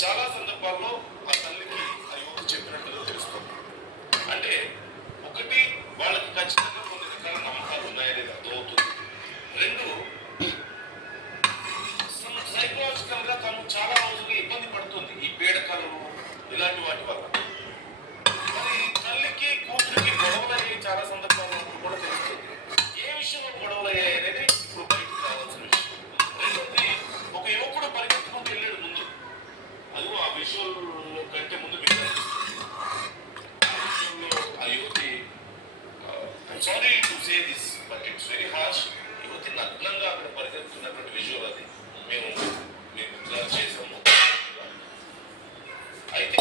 చాలా సందర్భాల్లో ఆ తల్లికి ఆ యువత చెప్పినట్టుగా తెలుస్తుంది. అంటే ఒకటి, వాళ్ళకి ఖచ్చితంగా కొన్ని రకాల నమ్మకాలు ఉన్నాయనేది అర్థమవుతుంది. రెండు, సైకలాజికల్ గా తను చాలా రోజులుగా ఇబ్బంది పడుతుంది ఈ పీడకలు ఇలాంటి వాటి వల్ల. మరి తల్లికి కూతురికి గొడవలు అయ్యాయి చాలా సందర్భాల్లో కూడా తెలుస్తుంది. ఏ విషయంలో గొడవలు అయ్యాయి అనేది ఇప్పుడు బయటకు రావాల్సిన విషయం. రెండోది, ఒక యువకుడు పరిగెత్తుకుంటూ వెళ్ళాడు ముందు, అది ఆ విషయంలో కంటే ముందు మీకు ఆ యువతి, sorry to say this but it's very harsh, యువతి నగ్నంగా అక్కడ పరిగెత్తున్నటువంటి విజువల్ అది మేము చేసాము. అయితే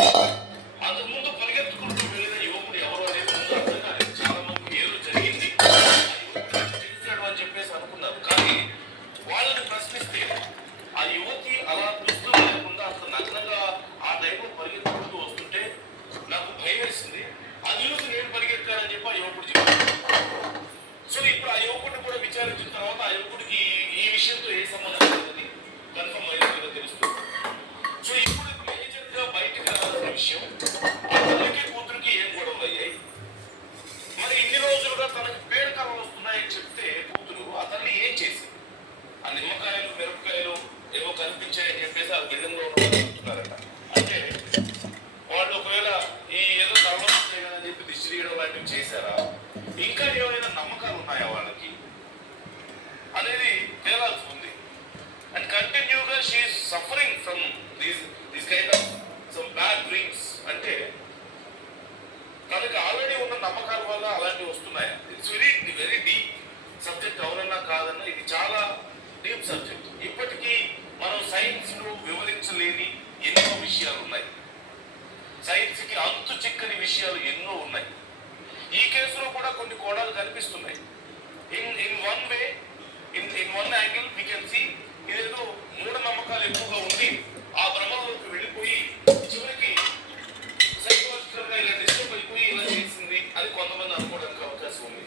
అంతకుముందు పరిగెత్తుకుంటూ వెళ్ళిన యువకుడు ఎవరు అనేది ముందు అర్థం కాలేదు. చాలా మంది ఏదో జరిగింది తెలిసాడు అని చెప్పేసి అనుకున్నారు. కానీ వాళ్ళని ప్రశ్నిస్తే ఆ యువతి అలా దుస్తులు లేకుండా అంత నగ్నంగా ఆ టైంలో పరిగెత్తుకుంటూ వస్తుంటే నాకు భయం వేసింది. అది చూసి నేను పరిగెత్తానని చెప్పి ఆ యువకుడు చెప్పాడు. సో ఇప్పుడు ఆ యువకుడిని కూడా విచారించిన తర్వాత ఆ యువకుడికి ఈ విషయంతో ఏ సంబంధం లేదని కన్ఫర్మ్ అయ్యేదిగా తెలుస్తుంది. సో ఇప్పుడు మేజర్ గా బయటకు రావాల్సిన విషయం, ఆ తల్లికి కూతురికి ఏం గొడవలు అయ్యాయి. మరి ఇన్ని రోజులుగా తనకి పీడకలు వస్తున్నాయని చెప్తే కూతురు, ఆ తల్లి ఏం చేసింది? ఆ నిమ్మకాయలు మిరపకాయలు ఏవో కనిపించాయని చెప్పేసి ఆ బిల్డింగ్ లో చెప్తున్నారట. అంటే వాళ్ళు ఒకవేళ ఈ ఏదో తలవంతాయి కదా అని చెప్పి దిష్టి తీయడం లాంటివి చేశారా, ఇంకా ఏమైనా నమ్మకాలు ఉన్నాయా వాళ్ళకి అనేది తేలాల్సి ఉంది. అండ్ కంటిన్యూగా she is suffering from these kind of some bad dreams. అంటే తనకి ఆల్రెడీ ఉన్న నమ్మకాల వల్ల అలాంటివి వస్తున్నాయా? It's very very deep subject. అవునన్నా కాదన్నా ఇది చాలా డీప్ సబ్జెక్ట్. ఇప్పటికీ మనం సైన్స్ ను వివరించలేని ఎన్నో విషయాలు ఉన్నాయి. సైన్స్ కి అంతు చిక్కని విషయాలు ఎన్నో ఉన్నాయి. ఈ కేసులో కూడా కొన్ని కోణాలు కనిపిస్తున్నాయి. In one way, in one angle we can see ఇదేదో మూఢనమ్మకాలు ఎక్కువగా ఉంది, ఆ భ్రమంలోకి వెళ్ళిపోయి చివరికి సైకలాజికల్ గా ఇలా డిస్టర్బ్ అయిపోయి ఇలా చేసింది అని కొంతమంది అనుకోవడానికి అవకాశం ఉంది.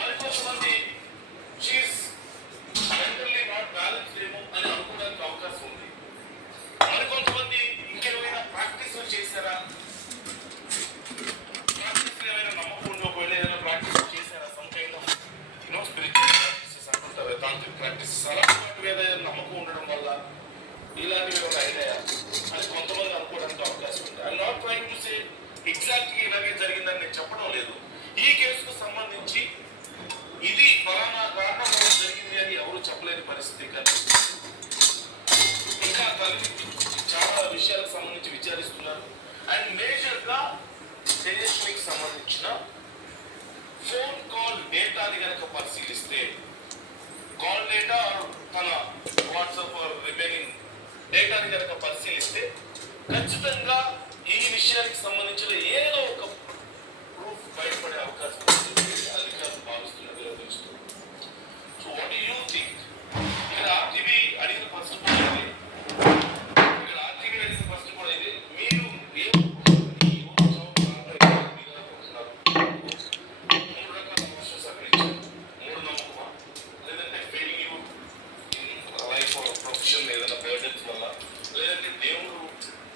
మరికొంతమంది షీఈస్ మెంటల్లీ నాట్ బ్యాలెన్స్డ్ ఏమో అని అనుకోవడానికి అవకాశం ఉంది. మరికొంతమంది ఇంకేమైనా ప్రాక్టీస్ చేశారా, ప్రాక్టీస్ ఏమైనా నమ్మకం ఉండకపోయినా ఏదైనా ప్రాక్టీస్ చేశారా, some kind of spiritual practices అంటుంటారు, తాంత్రిక ప్రాక్టీసెస్, అలాంటి ఏదైనా నమ్మకం ఉండడం వల్ల ఇలాంటివి ఏమైనా అయినాయా అని కొంతమంది అనుకోవడానికి అవకాశం ఉంది. I'm not trying to say ఎగ్జాక్ట్గా ఇలాగే జరిగిందని నేను చెప్పడం లేదు. ఈ కేసుకు సంబంధించి ఇది ఫలానా కారణం వల్ల జరిగింది అని ఎవరు చెప్పలేని పరిస్థితి కనిపిస్తుంది. ఇంకా కలిపి చాలా విషయాలకు సంబంధించి విచారిస్తున్నారు. అండ్ మేజర్ గా తేజస్వికి సంబంధించిన ఫోన్ కాల్ డేటాని కనుక పరిశీలిస్తే, కాల్ డేటా తన వాట్సాప్ రిమైనింగ్ డేటాని కనుక పరిశీలిస్తే ఖచ్చితంగా ఈ విషయానికి సంబంధించిన ఏదో ఒక ప్రూఫ్ బయటపడే అవకాశం అధికారులు భావిస్తున్న విరోధిస్తూ. So what do you think? ఇక్కడ ఆర్టీవీ అడిగిన ఫస్ట్ కూడా ఇది, ఇక్కడ ఆర్టీవీ అడిగిన ఫస్ట్ కూడా ఇది, మీరు మూడు రకాల క్వశ్చన్స్ అక్కడ ఇచ్చారు. మూడు నమ్మకమా, లేదంటే ఫెయిల్యూర్ ఇన్ లైఫ్ ప్రొఫెషన్ ఏదైనా బర్డెన్స్ వల్ల, లేదంటే దేవుడు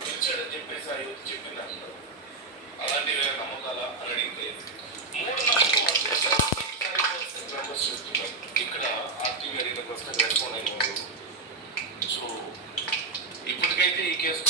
పిలిచాడని చెప్పేసి ఆ యువత చెప్పింది అంటారు, అలాంటివి ఏమైనా నమ్మకాలా అని అడిగితే మూడు నమ్మకం చెప్తున్నారు. ఇక్కడ ఆర్టీవీ అడిగిన క్వశ్చన్ రెస్పాండ్ అయిన. సో ఇప్పటికైతే ఈ కేసు